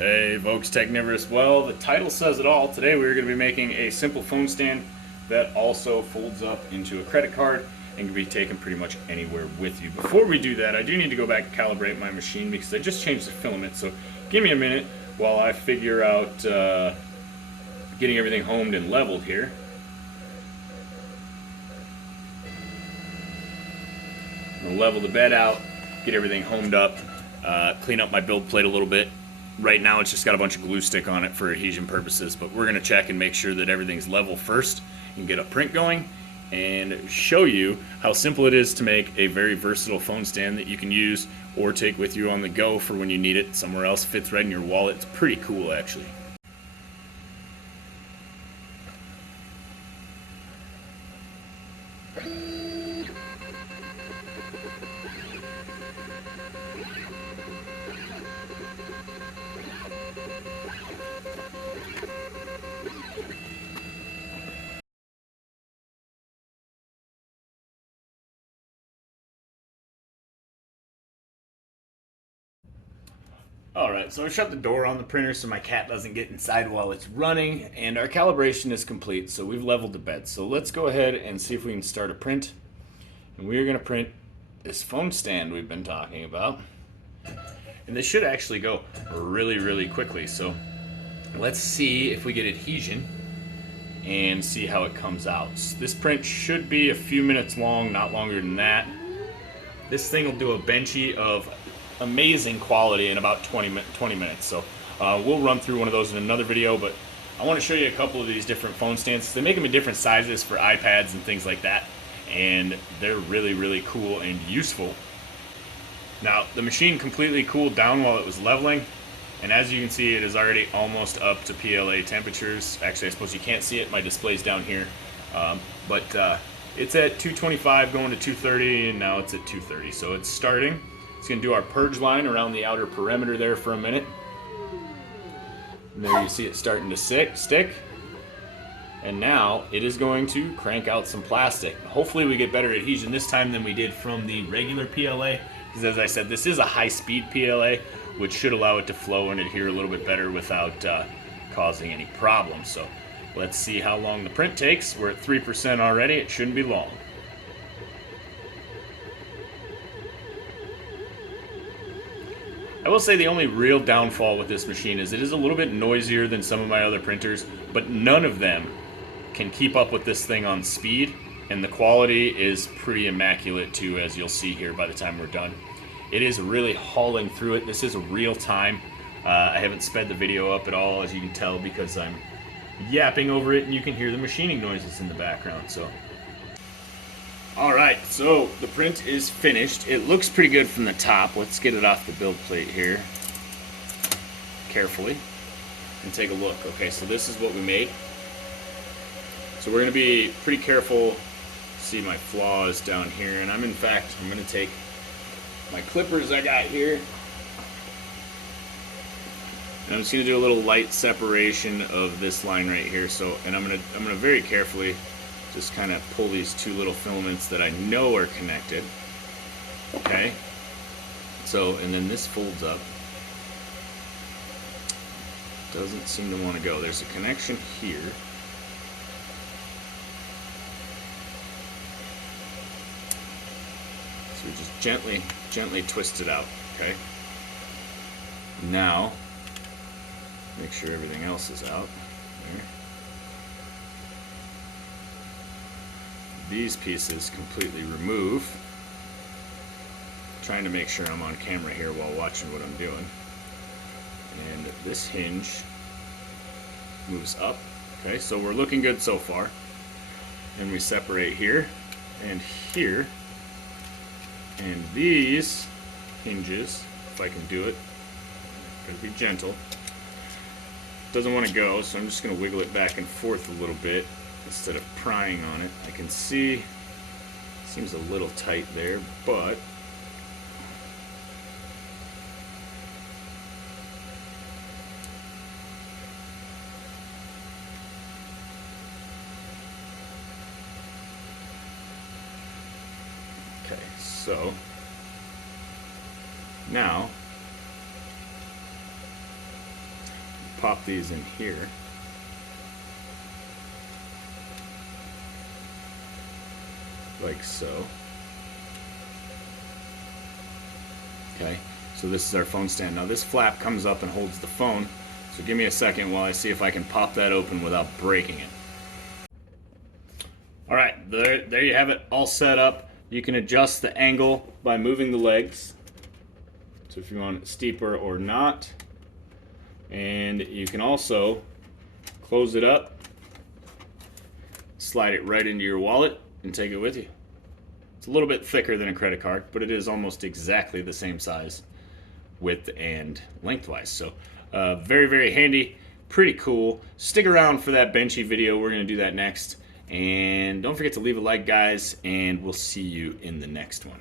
Hey folks, Technivorous. Well, the title says it all. Today we're going to be making a simple phone stand that also folds up into a credit card and can be taken pretty much anywhere with you. Before we do that, I do need to go back and calibrate my machine because I just changed the filament. So give me a minute while I figure out getting everything homed and leveled here. I'm going to level the bed out, get everything homed up, clean up my build plate a little bit. Right now it's just got a bunch of glue stick on it for adhesion purposes, but we're going to check and make sure that everything's level first and get a print going and show you how simple it is to make a very versatile phone stand that you can use or take with you on the go for when you need it somewhere else. Fits right in your wallet. It's pretty cool actually. Alright, so I shut the door on the printer so my cat doesn't get inside while it's running, and our calibration is complete, so we've leveled the bed. So let's go ahead and see if we can start a print. And we're going to print this phone stand we've been talking about. And this should actually go really quickly, so let's see if we get adhesion and see how it comes out. So this print should be a few minutes long, not longer than that. This thing will do a benchy of amazing quality in about 20 minutes. So we'll run through one of those in another video, but I want to show you a couple of these different phone stands. They make them in different sizes for iPads and things like that, and they're really cool and useful. Now, the machine completely cooled down while it was leveling, and as you can see, it is already almost up to PLA temperatures. Actually, I suppose you can't see it. My display's down here. But it's at 225 going to 230, and now it's at 230. So it's starting. It's going to do our purge line around the outer perimeter there for a minute. And there you see it starting to stick. And now it is going to crank out some plastic. Hopefully we get better adhesion this time than we did from the regular PLA. Because as I said, this is a high-speed PLA, which should allow it to flow and adhere a little bit better without causing any problems. So let's see how long the print takes. We're at 3% already. It shouldn't be long. I will say the only real downfall with this machine is it is a little bit noisier than some of my other printers, but none of them can keep up with this thing on speed, and the quality is pretty immaculate too, as you'll see here by the time we're done. It is really hauling through it. This is real time. I haven't sped the video up at all, as you can tell, because I'm yapping over it and you can hear the machining noises in the background. So alright, so the print is finished. It looks pretty good from the top. Let's get it off the build plate here carefully and take a look. Okay, so this is what we made. So we're going to be pretty careful. See my flaws down here, and I'm going to take my clippers I got here, and I'm just going to do a little light separation of this line right here. So, and I'm going to very carefully just kind of pull these two little filaments that I know are connected. Okay. So, and then this folds up. Doesn't seem to want to go. There's a connection here. So we just gently twist it out. Okay. Now, make sure everything else is out. There. These pieces completely remove. Trying to make sure I'm on camera here while watching what I'm doing. And this hinge moves up. Okay, so we're looking good so far. And we separate here and here. And these hinges, if I can do it, gotta be gentle. Doesn't want to go, so I'm just going to wiggle it back and forth a little bit instead of prying on it. I can see, seems a little tight there, but okay, so now pop these in here. Like so. Okay, so this is our phone stand. Now this flap comes up and holds the phone, so give me a second while I see if I can pop that open without breaking it. Alright, there you have it, all set up. You can adjust the angle by moving the legs, so if you want it steeper or not. And you can also close it up, slide it right into your wallet, and take it with you. It's a little bit thicker than a credit card, but it is almost exactly the same size, width and lengthwise. So very, very handy, pretty cool. Stick around for that benchy video. We're going to do that next. And don't forget to leave a like, guys, and we'll see you in the next one.